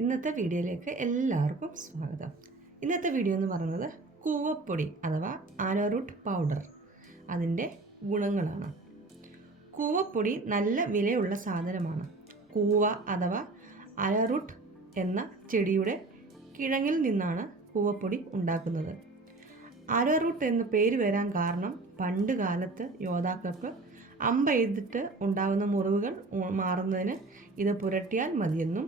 ഇന്നത്തെ വീഡിയോയിലേക്ക് എല്ലാവർക്കും സ്വാഗതം. ഇന്നത്തെ വീഡിയോ എന്ന് പറയുന്നത് കൂവപ്പൊടി അഥവാ ആനോറൂട്ട് പൗഡർ. അതിന്റെ ഗുണങ്ങളാണ്. കൂവപ്പൊടി നല്ല വിലയുള്ള സാധനമാണ്. കൂവ അഥവാ അരറൂട്ട് എന്ന ചെടിയുടെ കിഴങ്ങിൽ നിന്നാണ് കൂവപ്പൊടി ഉണ്ടാക്കുന്നത്. അരറൂട്ട് എന്ന് പേര് വരാൻ കാരണം പണ്ട് കാലത്ത് യോദ്ധാക്കൾക്ക് അമ്പ എഴുതിട്ട് ഉണ്ടാകുന്ന മുറിവുകൾ മാറുന്നതിന് ഇത് പുരട്ടിയാൽ മതിയെന്നും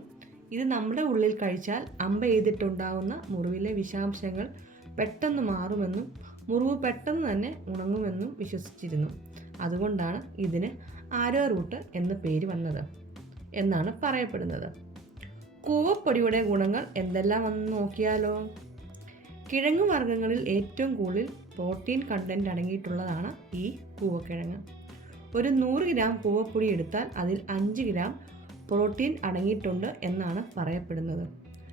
ഇത് നമ്മുടെ ഉള്ളിൽ കഴിച്ചാൽ അമ്പ എഴുതിട്ടുണ്ടാകുന്ന മുറിവിലെ വിഷാംശങ്ങൾ പെട്ടെന്ന് മാറുമെന്നും മുറിവ് പെട്ടെന്ന് തന്നെ ഉണങ്ങുമെന്നും വിശ്വസിച്ചിരുന്നു. അതുകൊണ്ടാണ് ഇതിന് ആരോ റൂട്ട് എന്ന പേര് വന്നത് എന്നാണ് പറയപ്പെടുന്നത്. കൂവപ്പൊടിയുടെ ഗുണങ്ങൾ എന്തെല്ലാമെന്ന് നോക്കിയാലോ? കിഴങ്ങ് വർഗങ്ങളിൽ ഏറ്റവും കൂടുതൽ പ്രോട്ടീൻ കണ്ടന്റ് അടങ്ങിയിട്ടുള്ളതാണ് ഈ കൂവക്കിഴങ്ങ്. ഒരു നൂറ് ഗ്രാം കൂവപ്പൊടി എടുത്താൽ അതിൽ അഞ്ച് ഗ്രാം പ്രോട്ടീൻ അടങ്ങിയിട്ടുണ്ട് എന്നാണ് പറയപ്പെടുന്നത്.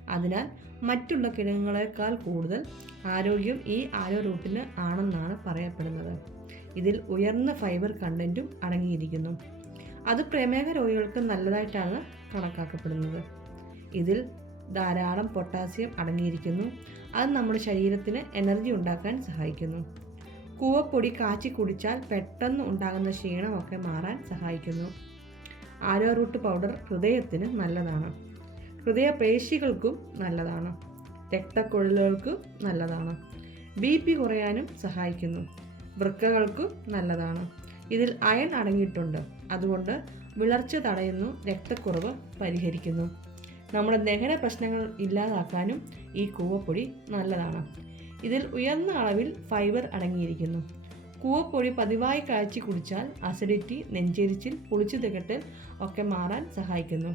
അതിനാൽ മറ്റുള്ള കിഴങ്ങുകളേക്കാൾ കൂടുതൽ ആരോഗ്യം ഈ ആരോ റൂട്ടിന് ആണെന്നാണ് പറയപ്പെടുന്നത്. ഇതിൽ ഉയർന്ന ഫൈബർ കണ്ടന്റും അടങ്ങിയിരിക്കുന്നു. അത് പ്രമേഹ രോഗികൾക്ക് നല്ലതായിട്ടാണ് കണക്കാക്കപ്പെടുന്നത്. ഇതിൽ ധാരാളം പൊട്ടാസ്യം അടങ്ങിയിരിക്കുന്നു. അത് നമ്മുടെ ശരീരത്തിന് എനർജി ഉണ്ടാക്കാൻ സഹായിക്കുന്നു. കൂവപ്പൊടി കാച്ചി കുടിച്ചാൽ പെട്ടെന്ന് ഉണ്ടാകുന്ന ക്ഷീണമൊക്കെ മാറാൻ സഹായിക്കുന്നു. Arrowroot powder? ഹൃദയത്തിന് നല്ലതാണ്. ഹൃദയപേശികൾക്കും നല്ലതാണ്. രക്തക്കൊഴലുകൾക്കും നല്ലതാണ്. ബി പി കുറയാനും സഹായിക്കുന്നു. വൃക്കകൾക്കും നല്ലതാണ്. ഇതിൽ അയൺ അടങ്ങിയിട്ടുണ്ട്. അതുകൊണ്ട് വിളർച്ച തടയുന്നു രക്തക്കുറവ് പരിഹരിക്കുന്നു. നമ്മുടെ ദഹന പ്രശ്നങ്ങൾ ഇല്ലാതാക്കാനും ഈ കൂവപ്പൊടി നല്ലതാണ്. ഇതിൽ ഉയർന്ന അളവിൽ ഫൈബർ അടങ്ങിയിരിക്കുന്നു. കൂവപ്പൊടി പതിവായി കാച്ചി കുടിച്ചാൽ അസിഡിറ്റി നെഞ്ചെരിച്ചിൽ പൊളിച്ചു തികട്ടൽ ഒക്കെ മാറാൻ സഹായിക്കുന്നു.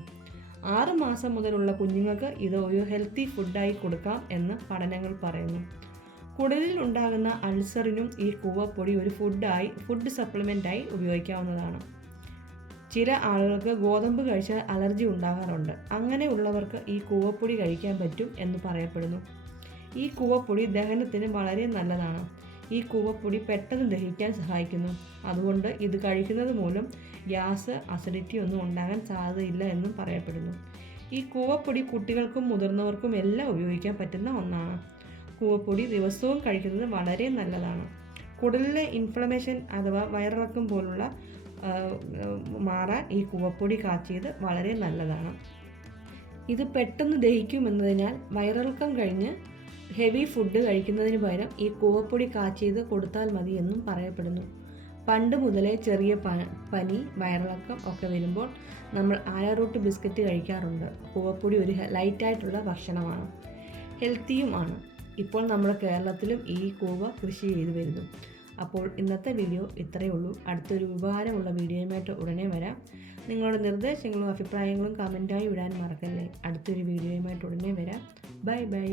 ആറ് മാസം മുതലുള്ള കുഞ്ഞുങ്ങൾക്ക് ഇത് ഒരു ഹെൽത്തി ഫുഡായി കൊടുക്കാം എന്ന് പഠനങ്ങൾ പറയുന്നു. കുടലിൽ ഉണ്ടാകുന്ന അൾസറിനും ഈ കൂവപ്പൊടി ഒരു ഫുഡായി ഫുഡ് സപ്ലിമെന്റായി ഉപയോഗിക്കാവുന്നതാണ്. ചില ആളുകൾക്ക് ഗോതമ്പ് കഴിച്ചാൽ അലർജി ഉണ്ടാകാറുണ്ട്. അങ്ങനെയുള്ളവർക്ക് ഈ കൂവപ്പൊടി കഴിക്കാൻ പറ്റും എന്ന് പറയപ്പെടുന്നു. ഈ കൂവപ്പൊടി ദഹനത്തിന് വളരെ നല്ലതാണ്. ഈ കൂവപ്പൊടി പെട്ടെന്ന് ദഹിക്കാൻ സഹായിക്കുന്നു. അതുകൊണ്ട് ഇത് കഴിക്കുന്നത് മൂലം ഗ്യാസ് അസിഡിറ്റി ഒന്നും ഉണ്ടാകാൻ സാധ്യതയില്ല എന്നും പറയപ്പെടുന്നു. ഈ കൂവപ്പൊടി കുട്ടികൾക്കും മുതിർന്നവർക്കും എല്ലാം ഉപയോഗിക്കാൻ പറ്റുന്ന ഒന്നാണ്. കൂവപ്പൊടി ദിവസവും കഴിക്കുന്നത് വളരെ നല്ലതാണ്. കുടലിലെ ഇൻഫ്ലമേഷൻ അഥവാ വയറിളക്കം പോലുള്ള മാറാൻ ഈ കൂവപ്പൊടി കാച്ചിയത് വളരെ നല്ലതാണ്. ഇത് പെട്ടെന്ന് ദഹിക്കുമെന്നതിനാൽ വയറിളക്കം കഴിഞ്ഞ് ഹെവി ഫുഡ് കഴിക്കുന്നതിന് പകരം ഈ കൂവപ്പൊടി കാച്ചെയ്ത് കൊടുത്താൽ മതി എന്നും പറയപ്പെടുന്നു. പണ്ട് മുതലേ ചെറിയ പനി വയറിളക്കം ഒക്കെ വരുമ്പോൾ നമ്മൾ ആയാറൂട്ട് ബിസ്ക്കറ്റ് കഴിക്കാറുണ്ട്. കൂവപ്പൊടി ഒരു ലൈറ്റായിട്ടുള്ള ഭക്ഷണമാണ്. ഹെൽത്തിയും ആണ്. ഇപ്പോൾ നമ്മുടെ കേരളത്തിലും ഈ കൂവ കൃഷി ചെയ്തു വരുന്നു. അപ്പോൾ ഇന്നത്തെ വീഡിയോ ഇത്രയേ ഉള്ളൂ. അടുത്തൊരു ഉപകാരമുള്ള വീഡിയോയുമായിട്ട് ഉടനെ വരാം. നിങ്ങളുടെ നിർദ്ദേശങ്ങളും അഭിപ്രായങ്ങളും കമന്റായി വിടാൻ മറക്കല്ലേ. അടുത്തൊരു വീഡിയോയുമായിട്ട് ഉടനെ വരാം. Bye bye